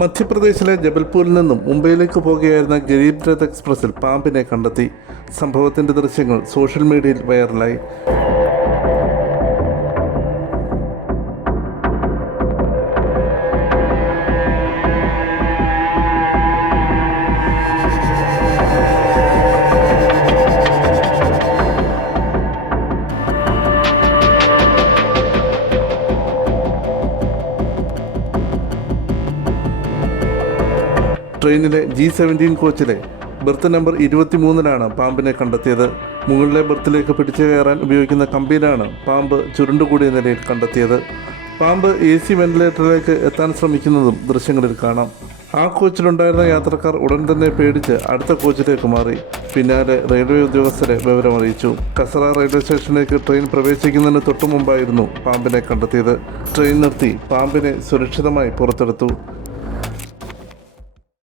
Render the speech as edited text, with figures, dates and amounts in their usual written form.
മധ്യപ്രദേശിലെ ജബൽപൂരിൽ നിന്നും മുംബൈയിലേക്ക് പോകുകയായിരുന്ന ഗരീബ് രഥ് എക്സ്പ്രസിൽ പാമ്പിനെ കണ്ടെത്തി. സംഭവത്തിന്റെ ദൃശ്യങ്ങൾ സോഷ്യൽ മീഡിയയിൽ വൈറലായി. ട്രെയിനിലെ G17 കോച്ചിലെ ബർത്ത് നമ്പർ 23-ലാണ് പാമ്പിനെ കണ്ടെത്തിയത്. മുകളിലെ ബർത്തിലേക്ക് പിടിച്ചു കയറാൻ ഉപയോഗിക്കുന്ന കമ്പിയിലാണ് പാമ്പ് ചുരുണ്ടുകൂടിയ നിലയിൽ കണ്ടെത്തിയത്. പാമ്പ് AC വെന്റിലേറ്ററിലേക്ക് എത്താൻ ശ്രമിക്കുന്നതും ദൃശ്യങ്ങളിൽ കാണാം. ആ കോച്ചിലുണ്ടായിരുന്ന യാത്രക്കാർ ഉടൻ തന്നെ പേടിച്ച് അടുത്ത കോച്ചിലേക്ക് മാറി. പിന്നാലെ റെയിൽവേ ഉദ്യോഗസ്ഥരെ വിവരമറിയിച്ചു. കസറ റെയിൽവേ സ്റ്റേഷനിലേക്ക് ട്രെയിൻ പ്രവേശിക്കുന്നതിന് തൊട്ടു മുമ്പായിരുന്നു പാമ്പിനെ കണ്ടെത്തിയത്. ട്രെയിൻ നിർത്തി പാമ്പിനെ സുരക്ഷിതമായി പുറത്തെടുത്തു.